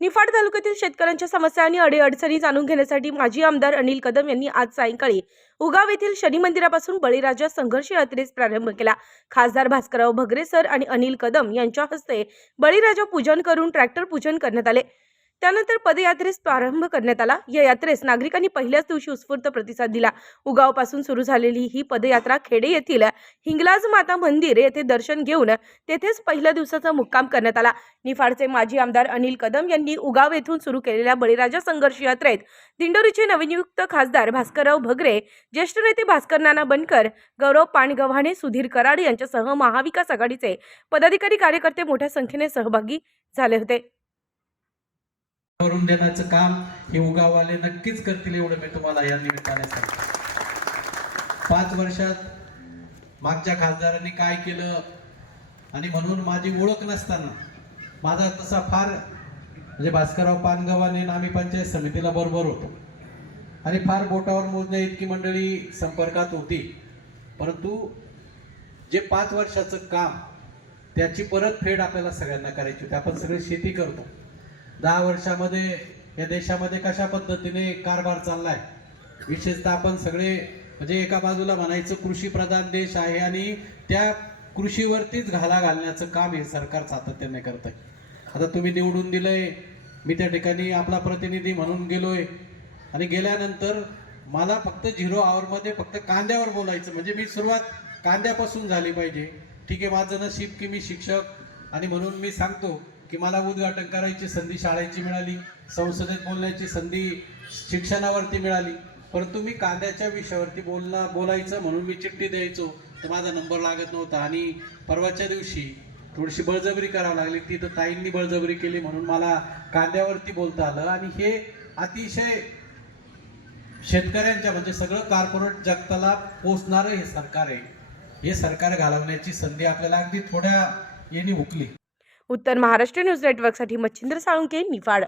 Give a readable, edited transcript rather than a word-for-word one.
निफाड तालुक्यातील शेतकऱ्यांच्या समस्या आणि अडीअडचणी जाणून घेण्यासाठी माजी आमदार अनिल कदम यांनी आज सायंकाळी उगाव येथील शनी मंदिरापासून बळीराजा संघर्ष यात्रेस प्रारंभ केला। खासदार भास्करराव भगरे सर आणि अनिल कदम यांच्या हस्ते बळीराजा पूजन करून ट्रॅक्टर पूजन करण्यात आले। त्यानंतर पदयात्रेस प्रारंभ करण्यात आला। या यात्रेस नागरिकांनी पहिल्याच दिवशी उत्स्फूर्त प्रतिसाद दिला। उगाव पासून सुरू झालेली ही पदयात्रा खेडे येथील हिंगलाज माता मंदिर येथे दर्शन घेऊन तेथेच पहिल्या दिवसाचा मुक्काम करण्यात आला। निफाडचे माजी आमदार अनिल कदम यांनी उगाव येथून सुरू केलेल्या बळीराजा संघर्ष यात्रेत दिंडोरीचे नवनियुक्त खासदार भास्करराव भगरे, ज्येष्ठ नेते भास्कर नाना बनकर, गौरव पाणगव्हाणे, सुधीर कराड यांच्यासह महाविकास आघाडीचे पदाधिकारी कार्यकर्ते मोठ्या संख्येने सहभागी झाले होते। करून देण्याचं काम हे उगाववाले नक्कीच करतील एवढं मी तुम्हाला या निमित्ताने सांगतो। 5 वर्षात मागच्या खासदारांनी काय केलं आणि म्हणून माझी ओळख नसताना माझा तसा फार म्हणजे भास्करराव पानगव्हाणे आम्ही पंचायत समितीला बरोबर होतो आणि फार बोटावर मोजण्या इतकी मंडळी संपर्कात होती, परंतु जे 5 वर्षाचं काम त्याची परतफेड आपल्याला सगळ्यांना करायची होती। आपण सगळे शेती करतो। 10 वर्षामध्ये या देशामध्ये कशा पद्धतीने कारभार चाललाय, विशेषतः आपण सगळे म्हणजे एका बाजूला म्हणायचं कृषी प्रधान देश आहे आणि त्या कृषीवरतीच घाला घालण्याचं काम हे सरकार सातत्याने करत आहे। आता तुम्ही निवडून दिलंय, मी त्या ठिकाणी आपला प्रतिनिधी म्हणून गेलोय आणि गेल्यानंतर मला फक्त 0 आवरमध्ये फक्त कांद्यावर बोलायचं, म्हणजे मी सुरुवात कांद्यापासून झाली पाहिजे। ठीक आहे, माझं नशीब की मी शिक्षक आणि म्हणून मी सांगतो की मला उद्घाटन करायची संधी शाळेची मिळाली, संसदेत बोलण्याची संधी शिक्षणावरती मिळाली, परंतु मी कांद्याच्या विषयावरती बोलायचं म्हणून मी चिठ्ठी द्यायचो तर माझा नंबर लागत नव्हता आणि परवाच्या दिवशी थोडीशी बळजबरी करावी लागली। ती तर ताईंनी बळजबरी केली म्हणून मला कांद्यावरती बोलता आलं आणि हे अतिशय शेतकऱ्यांच्या म्हणजे सगळं कॉर्पोरेट जगताला पोचणारं हे सरकार आहे। हे सरकार घालवण्याची संधी आपल्याला अगदी थोड्या येणी हुकली। उत्तर महाराष्ट्र न्यूज नेटवर्कसाठी मच्छिंद्र साळुंके, निफाड।